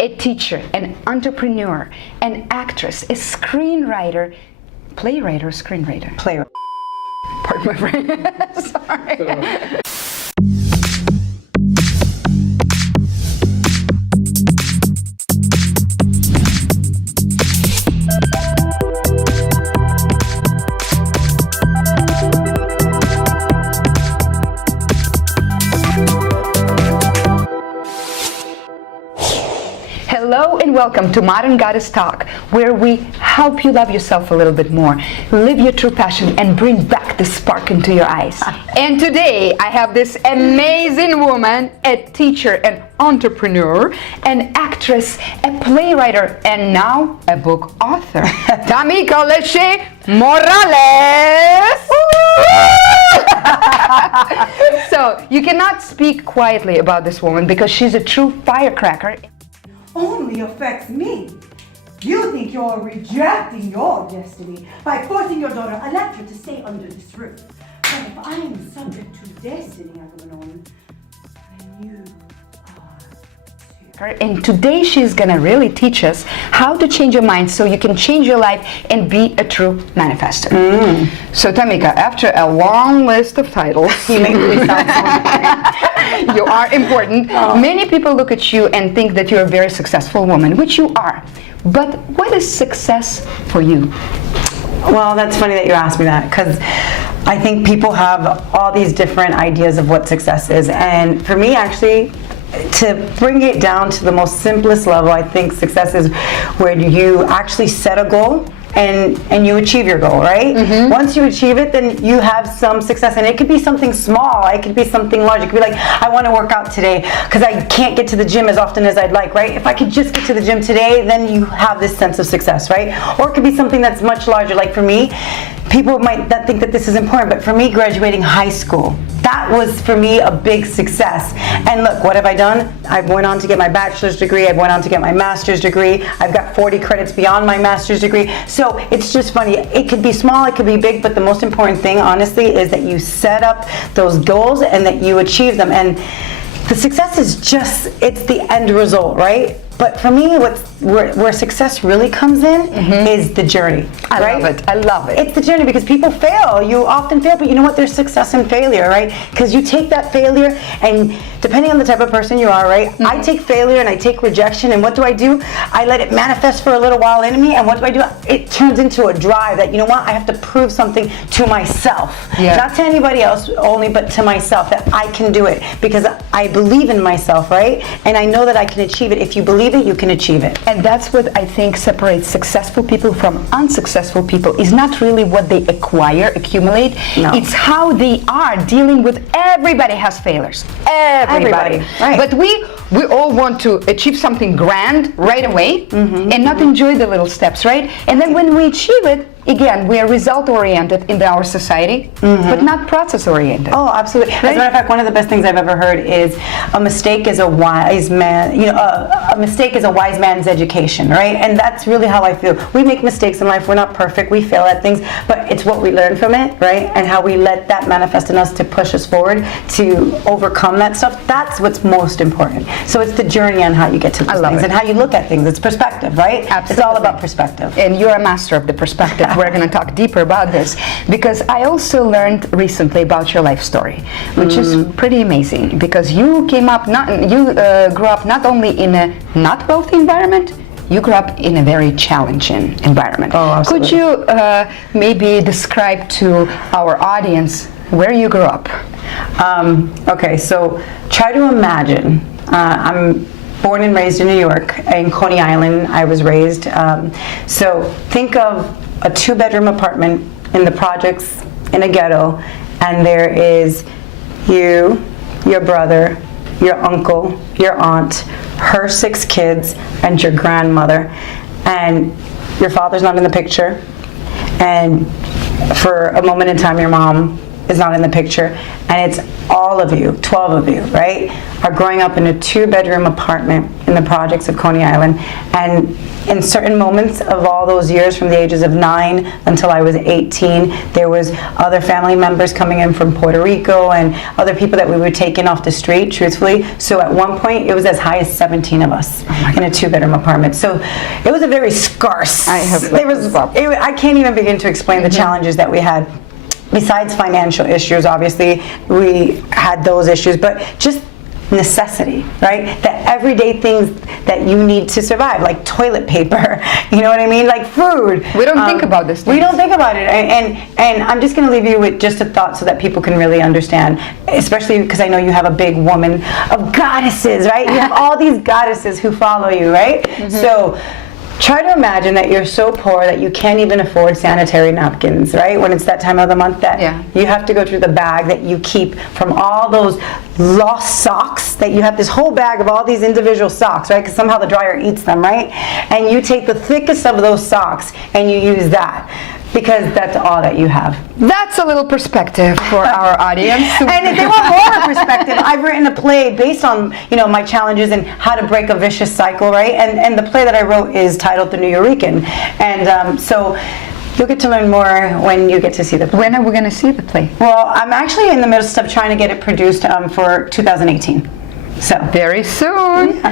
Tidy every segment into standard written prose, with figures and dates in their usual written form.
a teacher, an entrepreneur, an actress, a screenwriter, playwright or screenwriter? Playwright. Pardon my friend. Sorry. Hello and welcome to Modern Goddess Talk, where we help you love yourself a little bit more, live your true passion, and bring back the spark into your eyes. And today I have this amazing woman, a teacher, an entrepreneur, an actress, a playwright, and now a book author, Tamika Lecheé Morales. So you cannot speak quietly about this woman because she's a true firecracker. Only affects me. You think you're rejecting your destiny by forcing your daughter Electra to stay under this roof. But if I'm subject to destiny, Agamemnon, then you are too. And today she's gonna really teach us how to change your mind so you can change your life and be a true manifestor. So Tamika, after a long list of titles, You make me sound so important. you are important. Many people look at you and think that you're a very successful woman, which you are. But what is success for you? Well, that's funny that you asked me that, because I think people have all these different ideas of what success is. And for me, actually, to bring it down to the most simplest level, I think success is where you actually set a goal and you achieve your goal, right? Once you achieve it, then you have some success, and it could be something small, it could be something large. It could be like, I want to work out today because I can't get to the gym as often as I'd like, right? If I could just get to the gym today, then you have this sense of success, right? Or it could be something that's much larger. Like for me, people might not think that this is important, but for me, graduating high school, that was for me a big success. And look, what have I done? I went on to get my bachelor's degree, I went on to get my master's degree, I've got 40 credits beyond my master's degree. So it's just funny, it could be small, it could be big, but the most important thing, honestly, is that you set up those goals and that you achieve them. And the success is just, it's the end result, right? But for me, where success really comes in is the journey. I love it. I love it. It's the journey, because people fail. You often fail, but you know what? There's success in failure, right? Because you take that failure, and depending on the type of person you are, right? I take failure and I take rejection, and what do? I let it manifest for a little while in me, and what do? It turns into a drive that, you know what? I have to prove something to myself. Yeah. Not to anybody else only, but to myself, that I can do it, because I believe in myself, right? And I know that I can achieve it. If you believe it, you can achieve it. And that's what I think separates successful people from unsuccessful people, is not really what they accumulate. No. It's how they are dealing with. Everybody has failures. Everybody. Right. But we all want to achieve something grand right away and not enjoy the little steps, right? And then when we achieve it, again, we are result-oriented in our society, but not process-oriented. Oh, absolutely. As a matter of fact, one of the best things I've ever heard is a mistake is a wise man, a mistake is a wise man's education, right? And that's really how I feel. We make mistakes in life. We're not perfect. We fail at things, but it's what we learn from it, right? And how we let that manifest in us to push us forward, to overcome that stuff. That's what's most important. So it's the journey on how you get to those things and how you look at things. It's perspective, right? Absolutely. It's all about perspective. And you're a master of the perspective. We're going to talk deeper about this, because I also learned recently about your life story, which is pretty amazing, because you grew up not only in a not wealthy environment, you grew up in a very challenging environment. Oh, absolutely. Could you maybe describe to our audience where you grew up? Okay, so try to imagine, I'm born and raised in New York, in Coney Island I was raised. So think of a 2-bedroom apartment in the projects in a ghetto, and there is you, your brother, your uncle, your aunt, her 6 kids, and your grandmother, and your father's not in the picture, and for a moment in time your mom is not in the picture, and it's all of you, 12 of you, right? are growing up in a 2-bedroom apartment in the projects of Coney Island, and in certain moments of all those years, from the ages of 9 until I was 18, there was other family members coming in from Puerto Rico and other people that we were taking off the street, truthfully. So at one point, it was as high as 17 of us in a 2-bedroom apartment. So it was a very scarce. I can't even begin to explain the challenges that we had. Besides financial issues, obviously, we had those issues, but just necessity, right? The everyday things that you need to survive, like toilet paper, you know what I mean? Like food. We don't think about this. We don't think about it. And I'm just going to leave you with just a thought so that people can really understand, especially because I know you have a big woman of goddesses, right? You have all these goddesses who follow you, right? So try to imagine that you're so poor that you can't even afford sanitary napkins, right? When it's that time of the month that you have to go through the bag that you keep from all those lost socks, that you have this whole bag of all these individual socks, right? Because somehow the dryer eats them, right? And you take the thickest of those socks and you use that, because that's all that you have. That's a little perspective for our audience. And if they want more perspective, I've written a play based on, my challenges and how to break a vicious cycle, right? And the play that I wrote is titled The New Eurekan. And so you'll get to learn more when you get to see the play. When are we going to see the play? Well, I'm actually in the midst of trying to get it produced for 2018. So very soon.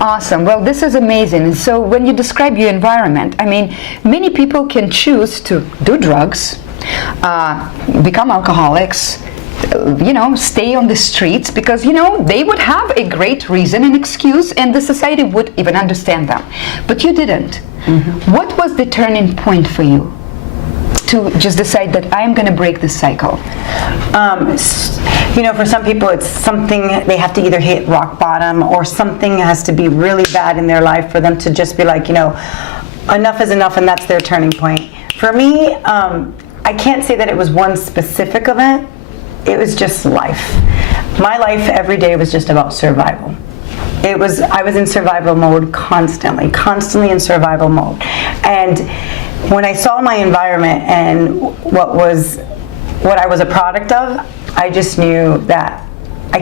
Awesome. Well, this is amazing. So when you describe your environment, I mean, many people can choose to do drugs, become alcoholics, stay on the streets because, they would have a great reason and excuse, and the society would even understand them. But you didn't. What was the turning point for you to just decide that I'm going to break this cycle? For some people, it's something they have to either hit rock bottom or something has to be really bad in their life for them to just be like, enough is enough, and that's their turning point. For me, I can't say that it was one specific event. It was just life. My life every day was just about survival. I was in survival mode constantly in survival mode. And when I saw my environment and what I was a product of, I just knew that I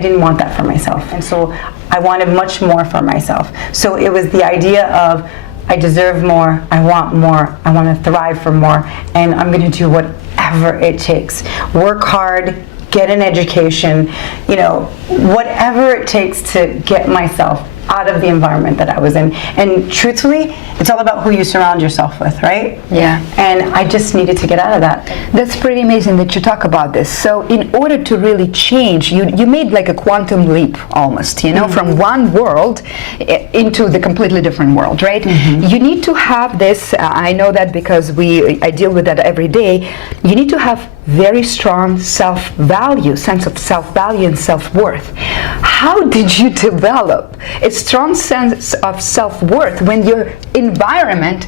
didn't want that for myself. And so I wanted much more for myself. So it was the idea of, I deserve more, I want to thrive for more, and I'm going to do whatever it takes. Work hard, get an education, whatever it takes to get myself out of the environment that I was in. And truthfully, it's all about who you surround yourself with, right? Yeah. And I just needed to get out of that. That's pretty amazing that you talk about this. So in order to really change, you made like a quantum leap almost, from one world into the completely different world, right? You need to have this, I know that because I deal with that every day, you need to have very strong self-value, sense of self-value and self-worth. How did you develop a strong sense of self-worth when your environment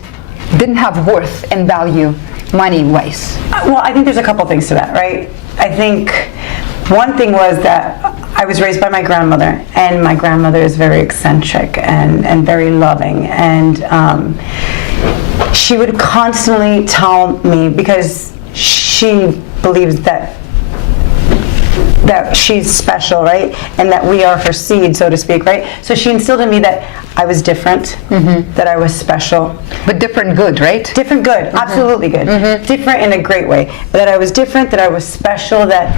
didn't have worth and value money-wise? Well, I think there's a couple things to that, right? I think one thing was that I was raised by my grandmother, and my grandmother is very eccentric and very loving, and she would constantly tell me, because she believes that she's special, right? And that we are her seed, so to speak, right? So she instilled in me that I was different, that I was special. But different good, right? Different good, absolutely good. Different in a great way. That I was different, that I was special, that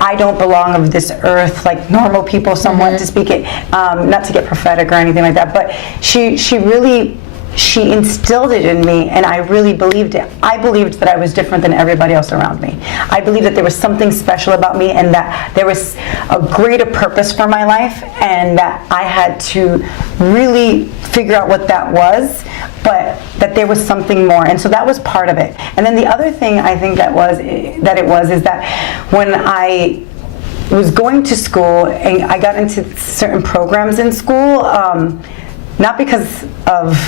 I don't belong of this earth like normal people, somewhat to speak it, not to get prophetic or anything like that, but she instilled it in me, and I really believed it. I believed that I was different than everybody else around me. I believed that there was something special about me, and that there was a greater purpose for my life, and that I had to really figure out what that was, but that there was something more. And so that was part of it. And then the other thing I think is that when I was going to school and I got into certain programs in school, not because of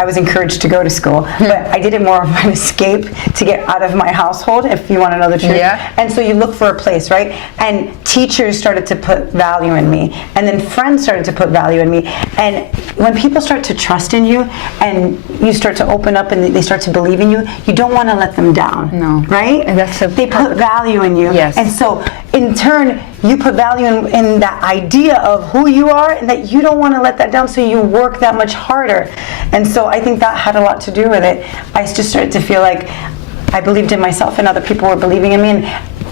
I was encouraged to go to school, but I did it more of an escape to get out of my household, if you want to know the truth. Yeah. And so you look for a place, right? And teachers started to put value in me, and then friends started to put value in me. And when people start to trust in you, and you start to open up, and they start to believe in you, you don't want to let them down. No. Right? And they put value in you. Yes. And so in turn, you put value in that idea of who you are, and that you don't want to let that down, so you work that much harder. And so I think that had a lot to do with it. I just started to feel like I believed in myself, and other people were believing in me.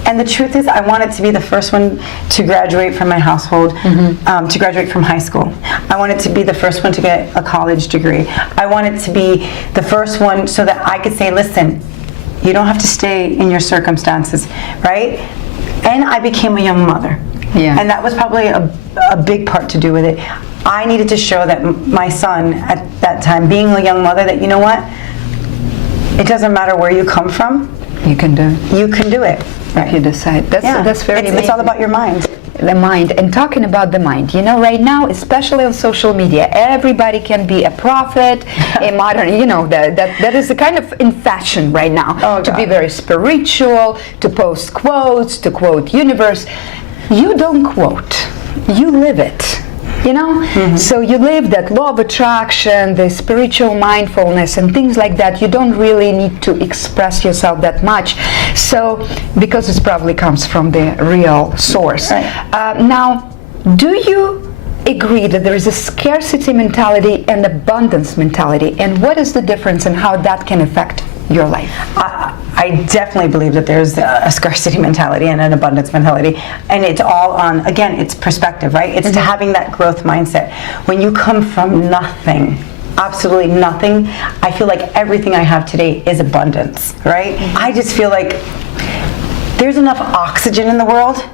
And the truth is, I wanted to be the first one to graduate from my household, to graduate from high school. I wanted to be the first one to get a college degree. I wanted to be the first one so that I could say, listen, you don't have to stay in your circumstances, right? And I became a young mother. Yeah. And that was probably a big part to do with it. I needed to show that my son, at that time, being a young mother, that, you know what? It doesn't matter where you come from. You can do it. You can do it. If you decide. That's very amazing. It's all about your mind. The mind. And talking about the mind, you know, right now, especially on social media, everybody can be a prophet, a modern, you know, that is the kind of in fashion right now, to be very spiritual, to post quotes, to quote universe. You don't quote, you live it. You know, so you live that law of attraction, the spiritual mindfulness and things like that. You don't really need to express yourself that much, so because it probably comes from the real source. Right. Now, do you agree that there is a scarcity mentality and abundance mentality, and what is the difference and how that can affect your life? I definitely believe that there's a scarcity mentality and an abundance mentality, and it's all on, again, it's perspective, right? It's to having that growth mindset. When you come from nothing, absolutely nothing, I feel like everything I have today is abundance, right? I just feel like there's enough oxygen in the world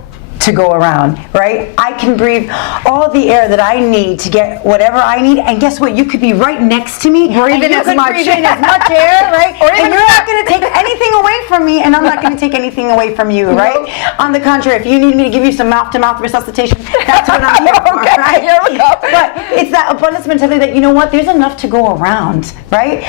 to go around, right? I can breathe all the air that I need to get whatever I need, and guess what? You could be right next to me, breathing as much. Breathe in as much air, right? And you're not going to take anything away from me, and I'm not going to take anything away from you, right? On the contrary, if you need me to give you some mouth-to-mouth resuscitation, that's what I'm here for, right? Here we go. But it's that abundance mentality that, you know what? There's enough to go around, right?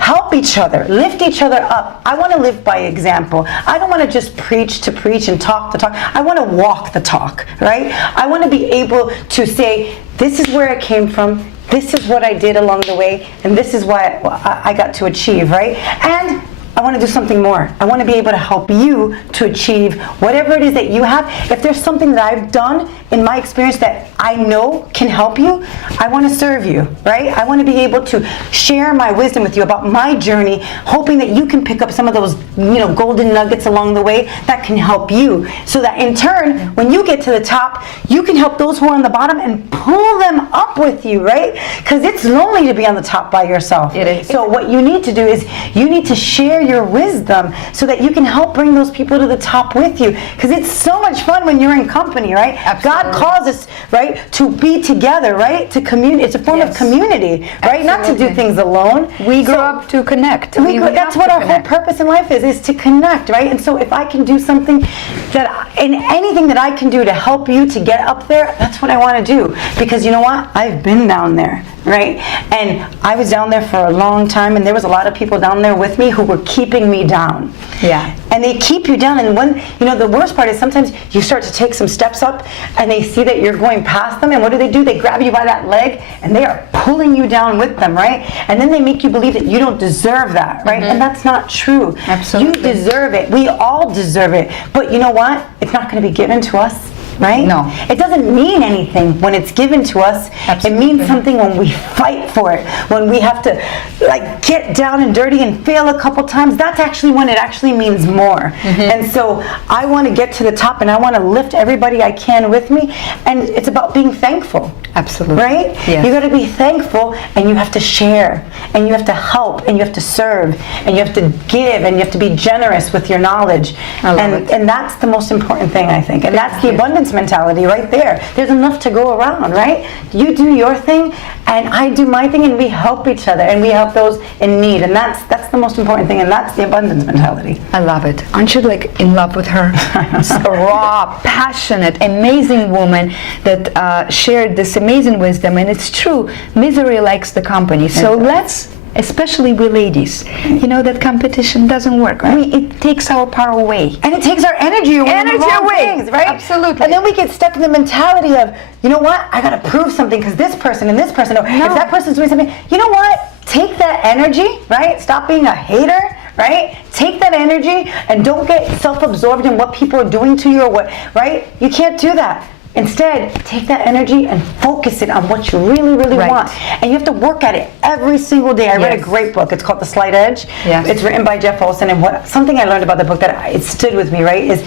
Help each other, lift each other up. I want to live by example. I don't want to just preach to preach and talk the talk. I want to walk the talk, right? I want to be able to say, this is where I came from, this is what I did along the way, and this is what I got to achieve, right? And I want to do something more. I want to be able to help you to achieve whatever it is that you have. If there's something that I've done in my experience that I know can help you, I want to serve you, right? I want to be able to share my wisdom with you about my journey, hoping that you can pick up some of those, you know, golden nuggets along the way that can help you, so that in turn, when you get to the top, you can help those who are on the bottom and pull them up with you, right? Because it's lonely to be on the top by yourself. It is. So what you need to do is you need to share your wisdom so that you can help bring those people to the top with you, because it's so much fun when you're in company, right? Absolutely. God calls us, right, to be together, right? To community. It's a form of community, right? Not to do things alone. We grow up to connect. That's what our whole purpose in life is to connect, right? And so if I can do something and anything that I can do to help you to get up there, that's what I want to do. Because you know what? I've been down there, right? And I was down there for a long time, and there was a lot of people down there with me who were keeping me down. Yeah. And they keep you down, and when, you know, the worst part is sometimes you start to take some steps up and they see that you're going past them, and what do? They grab you by that leg and they are pulling you down with them, right? And then they make you believe that you don't deserve that, right? And that's not true. Absolutely. You deserve it. We all deserve it. But you know what? It's not going to be given to us, right? No. It doesn't mean anything when it's given to us. Absolutely. It means something when we fight for it, when we have to like get down and dirty and fail a couple times. That's actually when it actually means more. And so I want to get to the top, and I want to lift everybody I can with me, and it's about being thankful. Absolutely. Right? Yes. You got to be thankful, and you have to share, and you have to help, and you have to serve, and you have to give, and you have to be generous with your knowledge. I love it. And that's the most important thing, I think. And that's the abundance mentality right there. There's enough to go around, right? You do your thing, and I do my thing, and we help each other, and we help those in need. And that's the most important thing, and that's the abundance mentality. I love it. Aren't you like in love with her? A raw, passionate, amazing woman that shared this amazing wisdom. And it's true, misery likes the company. So let's especially we ladies, you know that competition doesn't work. I mean, it takes our power away. And it takes our energy away. in the Energy wrong away. things, right? Absolutely. And then we get stuck in the mentality of, you know what? I gotta prove something because this person and this person, or if that person's doing something, you know what? Take that energy, right? Stop being a hater, right? Take that energy and don't get self-absorbed in what people are doing to you or what, right? You can't do that. Instead, take that energy and focus it on what you really, really want. And you have to work at it every single day. I read a great book. It's called The Slight Edge. Yes. It's written by Jeff Olson. And something I learned about the book that it stood with me, right, is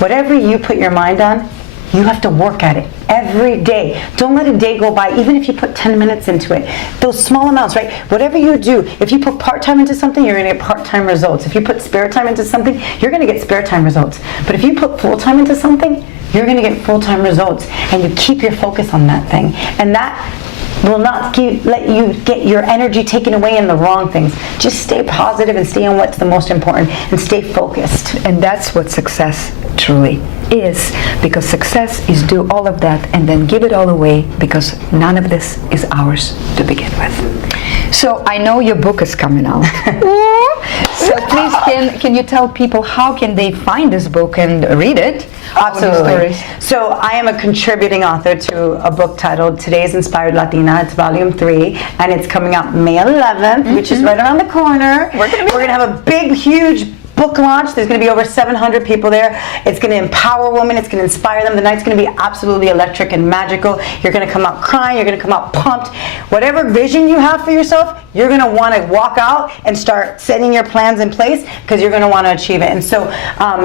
whatever you put your mind on, you have to work at it every day. Don't let a day go by, even if you put 10 minutes into it. Those small amounts, right? Whatever you do, if you put part-time into something, you're going to get part-time results. If you put spare time into something, you're going to get spare time results. But if you put full-time into something, you're going to get full-time results. And you keep your focus on that thing. And that will not let you get your energy taken away in the wrong things. Just stay positive and stay on what's the most important and stay focused. And that's what success truly is, because success is do all of that and then give it all away, because none of this is ours to begin with. So I know your book is coming out. So please, can you tell people how can they find this book and read it? Absolutely. So I am a contributing author to a book titled Today's Inspired Latina. It's volume 3, and it's coming out May 11th, which is right around the corner. We're gonna have a big, huge book launch. There's going to be over 700 people there. It's going to empower women. It's going to inspire them. The night's going to be absolutely electric and magical. You're going to come out crying. You're going to come out pumped. Whatever vision you have for yourself, you're going to want to walk out and start setting your plans in place, because you're going to want to achieve it. And so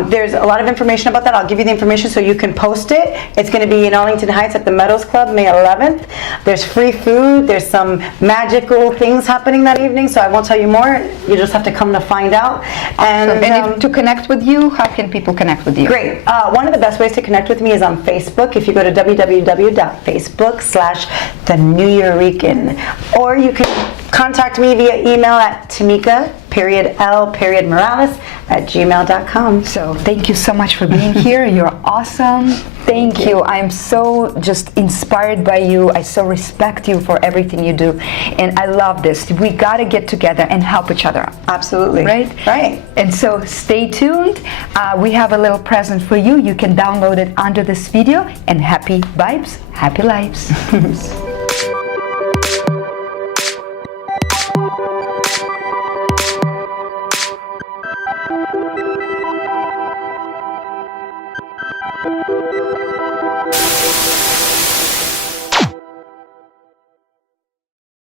there's a lot of information about that. I'll give you the information so you can post it. It's going to be in Arlington Heights at the Meadows Club, May 11th. There's free food. There's some magical things happening that evening, so I won't tell you more. You just have to come to find out. And to connect with you, how can people connect with you? Great. One of the best ways to connect with me is on Facebook. If you go to www.facebook/The New Eurekan, or you can contact me via email at Tamika_L_Morales@gmail.com. So thank you so much for being here. You're awesome. Thank you. I'm so just inspired by you. I so respect you for everything you do. And I love this. We got to get together and help each other out. Absolutely. Right? Right. And so stay tuned. We have a little present for you. You can download it under this video. And happy vibes, happy lives.